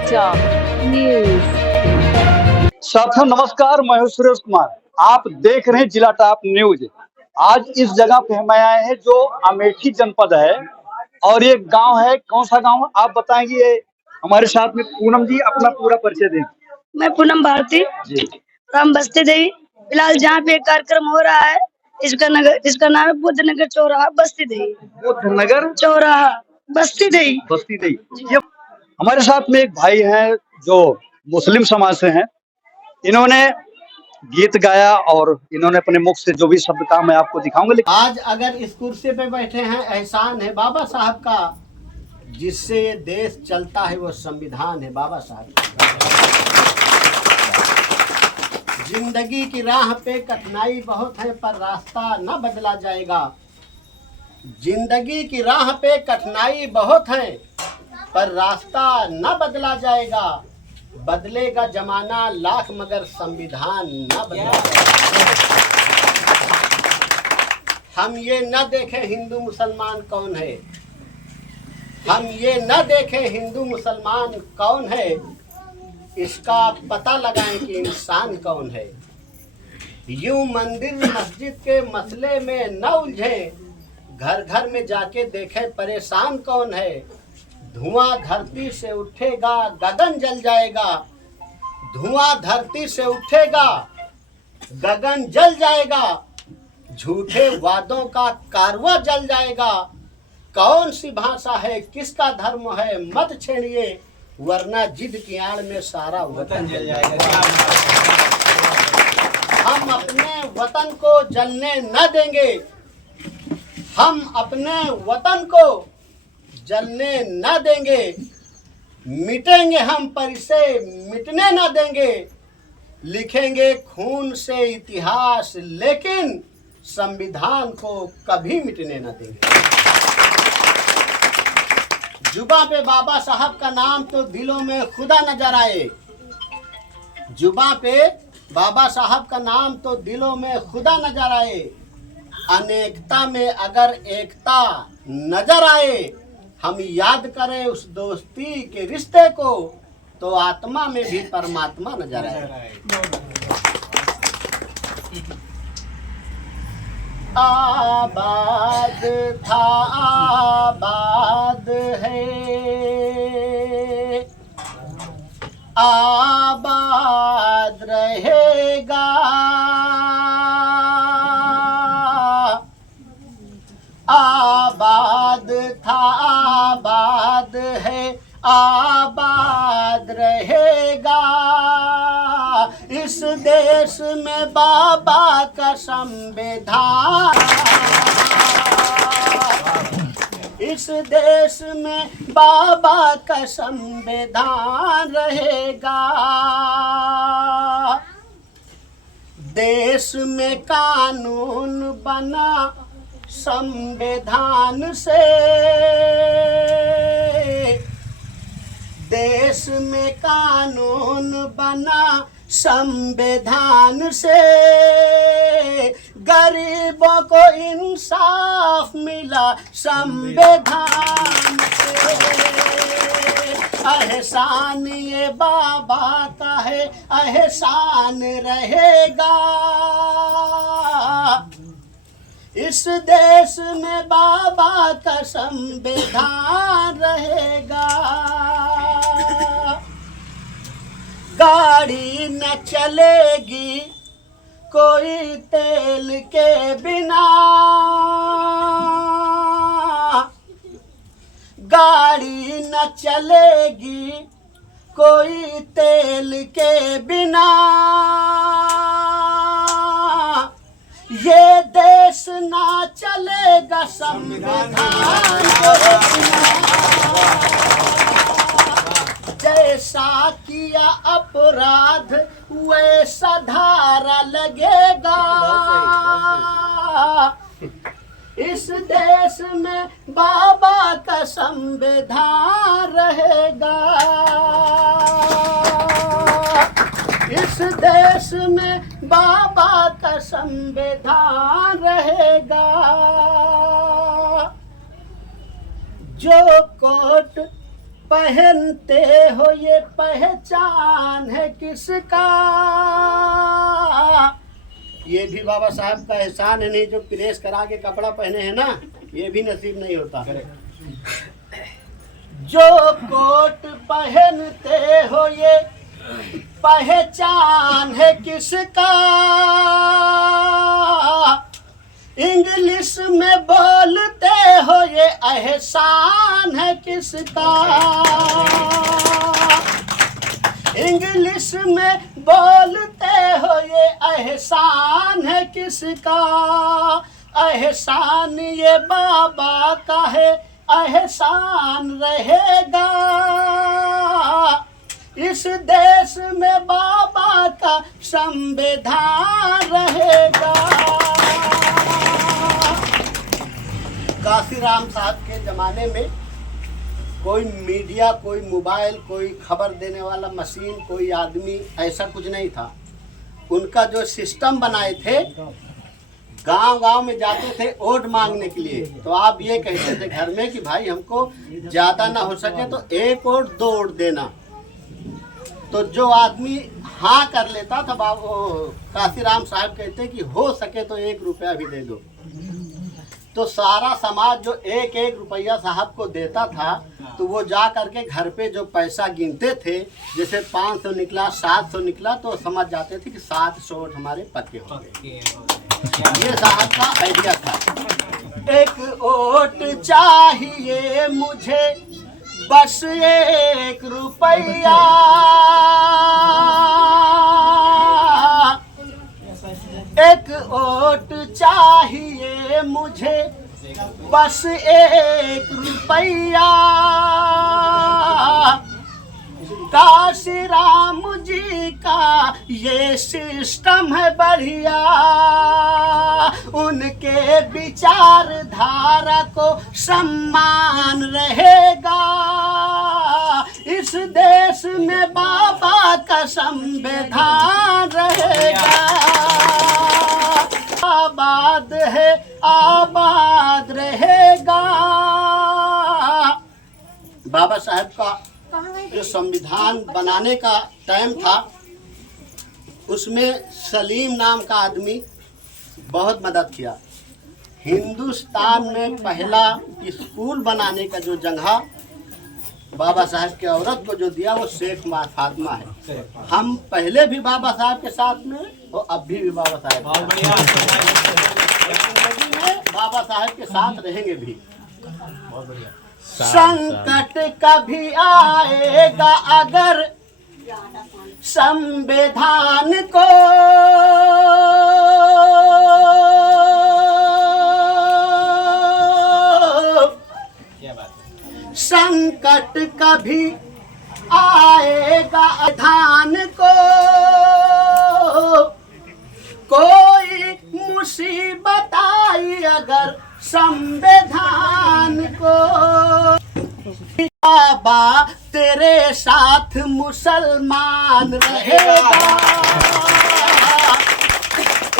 Top news. साथियों नमस्कार, मैं हूं सुरेश कुमार। आप देख रहे हैं जिला टॉप न्यूज। आज इस जगह पे हम आए हैं जो अमेठी जनपद है और ये गांव है। कौन सा गांव है आप बताएंगे? ये हमारे साथ में पूनम जी, अपना पूरा परिचय दें। मैं पूनम भारती राम बस्ती देवी। फिलहाल जहाँ पे कार्यक्रम हो रहा है इसका नाम है बुद्ध नगर चौराहा बस्ती देवी। बुद्ध नगर चौराहा बस्ती देवी। बस्ती देवी। ये हमारे साथ में एक भाई हैं जो मुस्लिम समाज से हैं। इन्होंने गीत गाया और इन्होंने अपने मुख से जो भी शब्द कहा मैं आपको दिखाऊंगा। लेकिन आज अगर इस कुर्सी पे बैठे हैं, एहसान है बाबा साहब का। जिससे ये देश चलता है वो संविधान है बाबा साहब का। जिंदगी की राह पे कठिनाई बहुत है पर रास्ता न बदला जाएगा। जिंदगी की राह पे कठिनाई बहुत है पर रास्ता न बदला जाएगा। बदलेगा जमाना लाख मगर संविधान न बदला जाएगा। हम ये न देखें हिंदू मुसलमान कौन है। हम ये न देखें हिंदू मुसलमान कौन है। इसका पता लगाएं कि इंसान कौन है। यूं मंदिर मस्जिद के मसले में न उलझे। घर घर में जाके देखें परेशान कौन है। धुआं धरती से उठेगा गगन जल जाएगा। धुआं धरती से उठेगा गगन जल जाएगा। झूठे वादों का कारवा जल जाएगा। कौन सी भाषा है किसका धर्म है मत छेड़िए वरना जिद की आड़ में सारा वतन जल जाएगा। हम अपने वतन को जलने न देंगे। हम अपने वतन को जलने न देंगे। मिटेंगे हम पर इसे मिटने न देंगे। लिखेंगे खून से इतिहास लेकिन संविधान को कभी मिटने न देंगे। जुबां पे बाबा साहब का नाम तो दिलों में खुदा नजर आए। जुबां पे बाबा साहब का नाम तो दिलों में खुदा नजर आए। अनेकता में अगर एकता नजर आए। हम याद करें उस दोस्ती के रिश्ते को तो आत्मा में भी परमात्मा नजर आए। आबाद था आबाद है। आबाद रहेगा। आबाद था आबाद है। आबाद रहेगा। इस देश में बाबा का संविधान। इस देश में बाबा का संविधान रहेगा। देश में कानून बना संविधान से। देश में कानून बना संविधान से। गरीबों को इंसाफ मिला संविधान से। एहसान ये बाबा का है एहसान रहेगा। इस देश में बाबा का संविधान रहेगा। गाड़ी न चलेगी कोई तेल के बिना। गाड़ी न चलेगी कोई तेल के बिना। ये देश ना चलेगा संविधान के बिना। जैसा किया अपराध वैसा धारा लगेगा। इस देश में बाबा का संविधान रहेगा। इस देश में बाबा का संविधान रहेगा। जो कोर्ट पहनते हो ये पहचान है किसका। ये भी बाबा साहब का एहसान है, नहीं जो प्रेस करा के कपड़ा पहने हैं ना, ये भी नसीब नहीं होता। जो कोट पहनते हो ये पहचान है किसका। इंग्लिश में बोलते हो ये एहसान है किसका। इंग्लिश में बोलते हो ये एहसान है किसका। एहसान ये बाबा का है, एहसान रहेगा। इस देश में बाबा का संविधान रहेगा। काशीराम साहब के ज़माने में कोई मीडिया, कोई मोबाइल, कोई खबर देने वाला मशीन, कोई आदमी, ऐसा कुछ नहीं था। उनका जो सिस्टम बनाए थे, गांव-गांव में जाते थे वोट मांगने के लिए। तो आप ये कहते थे घर में कि भाई हमको ज़्यादा ना हो सके तो 1 वोट 2 वोट देना। तो जो आदमी हाँ कर लेता था, काशीराम साहब कहते कि हो सके तो 1 रुपया भी दे दो। तो सारा समाज जो 1-1 रुपया साहब को देता था, तो वो जा करके घर पे जो पैसा गिनते थे, जैसे 500 निकला, 700 निकला, तो समझ जाते थे कि 700 वोट हमारे पक्के हो गए। ये साहब का आइडिया था। 1 वोट चाहिए मुझे बस 1 रुपया। 1 वोट चाहिए मुझे बस 1 रुपया। काशीराम जी का ये सिस्टम है बढ़िया। उनके विचारधारा को सम्मान रहेगा। इस देश में बाबा का संविधान रहेगा। आबाद है, आबाद रहेगा। बाबा साहब का जो संविधान बनाने का टाइम था, उसमें सलीम नाम का आदमी बहुत मदद किया। हिंदुस्तान में पहला स्कूल बनाने का जो जगह बाबा साहब के औरत को जो दिया, वो शेख फातिमा है। हम पहले भी बाबा साहब के साथ में और अभी भी बाबा साहब बाबा साहब के साथ रहेंगे भी। बहुत बढ़िया। संकट कभी आएगा अगर संविधान को, संकट कभी आएगा धान को। कोई मुसीबत आई अगर संविधान को। बाबा तेरे साथ मुसलमान रहेगा।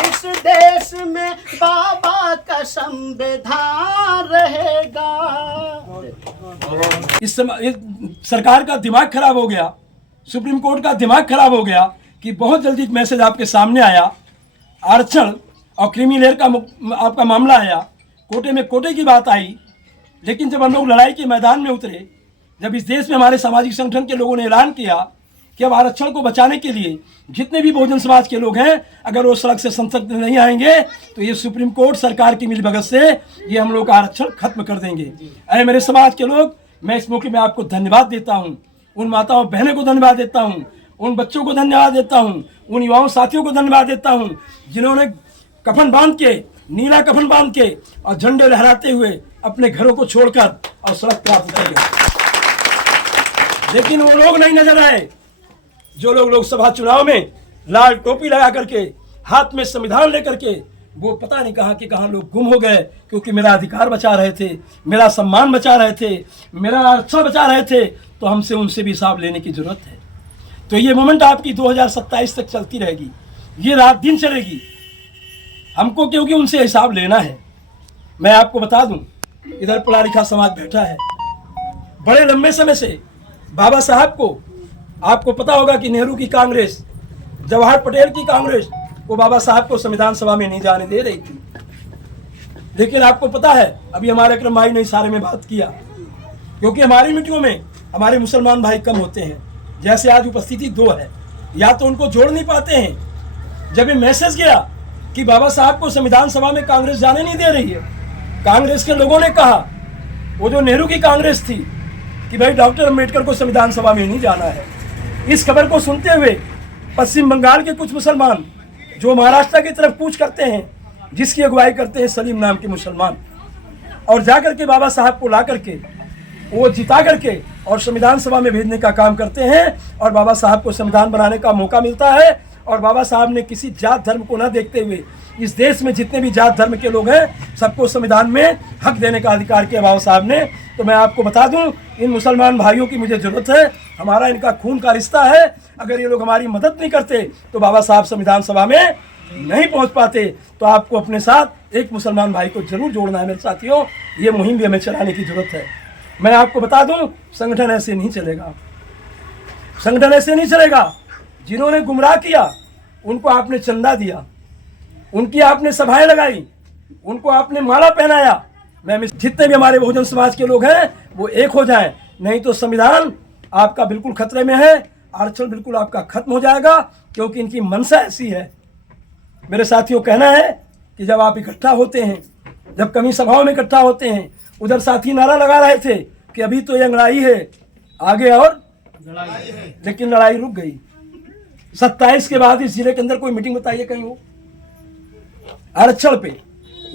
इस देश में बाबा का संविधान रहेगा। इस सरकार का दिमाग खराब हो गया, सुप्रीम कोर्ट का दिमाग खराब हो गया कि बहुत जल्दी एक मैसेज आपके सामने आया। आरक्षण और क्रीमी लेयर का आपका मामला आया, कोटे में कोटे की बात आई। लेकिन जब हम लोग लड़ाई के मैदान में उतरे, जब इस देश में हमारे सामाजिक संगठन के लोगों ने ऐलान किया कि अब आरक्षण को बचाने के लिए जितने भी बहुजन समाज के लोग हैं, अगर वो सड़क से संसद नहीं आएंगे तो ये सुप्रीम कोर्ट सरकार की मिलीभगत से ये हम लोग का आरक्षण खत्म कर देंगे। अरे मेरे समाज के लोग, मैं इस मौके में आपको धन्यवाद देता हूँ। उन माताओं बहनों को धन्यवाद देता हूँ, उन बच्चों को धन्यवाद देता हूँ, उन युवाओं साथियों को धन्यवाद देता हूँ जिन्होंने कफन बांध के, नीला कफन बांध के और झंडे लहराते हुए अपने घरों को छोड़कर और सड़क पर उतर गए। लेकिन वो लोग नहीं नजर आए जो लोग लोकसभा चुनाव में लाल टोपी लगा करके, हाथ में संविधान लेकर के, वो पता नहीं कहाँ के कहाँ लोग गुम हो गए, क्योंकि मेरा अधिकार बचा रहे थे, मेरा सम्मान बचा रहे थे, मेरा आरक्षण बचा रहे थे। तो हमसे उनसे भी हिसाब लेने की जरूरत है। तो ये मोमेंट आपकी 2027 तक चलती रहेगी, ये रात दिन चलेगी हमको, क्योंकि उनसे हिसाब लेना है। मैं आपको बता दूं, इधर पढ़ा लिखा समाज बैठा है, बड़े लंबे समय से बाबा साहब को, आपको पता होगा कि नेहरू की कांग्रेस, जवाहर पटेल की कांग्रेस, वो बाबा साहब को संविधान सभा में नहीं जाने दे रही थी। लेकिन आपको पता है, अभी हमारे अकरम भाई ने इशारे में बात किया, क्योंकि हमारी मीटिंगों में हमारे मुसलमान भाई कम होते हैं, जैसे आज उपस्थिति 2 है, या तो उनको जोड़ नहीं पाते हैं। जब ये मैसेज गया कि बाबा साहब को संविधान सभा में कांग्रेस जाने नहीं दे रही है, कांग्रेस के लोगों ने कहा, वो जो नेहरू की कांग्रेस थी, कि भाई डॉक्टर अम्बेडकर को संविधान सभा में नहीं जाना है। इस खबर को सुनते हुए पश्चिम बंगाल के कुछ मुसलमान जो महाराष्ट्र की तरफ कूच करते हैं, जिसकी अगुवाई करते हैं सलीम नाम के मुसलमान, और जाकर के बाबा साहब को ला करके वो जिता करके और संविधान सभा में भेजने का काम करते हैं, और बाबा साहब को संविधान बनाने का मौका मिलता है। और बाबा साहब ने किसी जात धर्म को न देखते हुए इस देश में जितने भी जात धर्म के लोग हैं, सबको संविधान में हक देने का अधिकार किया बाबा साहब ने। तो मैं आपको बता दूं, इन मुसलमान भाइयों की मुझे ज़रूरत है, हमारा इनका खून का रिश्ता है। अगर ये लोग हमारी मदद नहीं करते तो बाबा साहब संविधान सभा में नहीं पहुंच पाते। तो आपको अपने साथ एक मुसलमान भाई को जरूर जोड़ना है मेरे साथियों, ये मुहिम भी हमें चलाने की जरूरत है। मैं आपको बता दूं, संगठन ऐसे नहीं चलेगा, संगठन ऐसे नहीं चलेगा। जिन्होंने गुमराह किया उनको आपने चंदा दिया, उनकी आपने सभाएं लगाई, उनको आपने माला पहनाया। मैं जितने भी हमारे बहुजन समाज के लोग हैं वो एक हो जाएं, नहीं तो संविधान आपका बिल्कुल खतरे में है, आरक्षण बिल्कुल आपका खत्म हो जाएगा, क्योंकि इनकी मंशा ऐसी है। मेरे साथियों, कहना है कि जब आप इकट्ठा होते हैं, जब कमी सभाओं में इकट्ठा होते हैं, उधर साथी नारा लगा रहे थे कि अभी तो ये लड़ाई है, आगे और लड़ाई है, लेकिन लड़ाई रुक गई। 27 के बाद इस जिले के अंदर कोई मीटिंग बताइए कहीं हो, आरक्षण पे,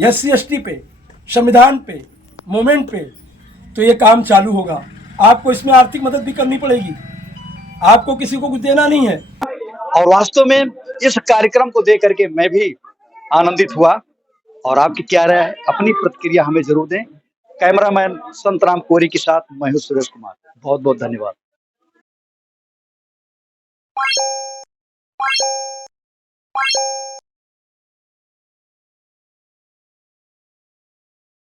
SC ST पे, संविधान पे, मूवमेंट पे, तो ये काम चालू होगा। आपको इसमें आर्थिक मदद भी करनी पड़ेगी, आपको किसी को कुछ देना नहीं है। और वास्तव में इस कार्यक्रम को देख करके मैं भी आनंदित हुआ। और आपकी क्या राय है, अपनी प्रतिक्रिया हमें जरूर दें। कैमरामैन संतराम कोरी के साथ मैं हूं सुरेश कुमार। बहुत बहुत धन्यवाद।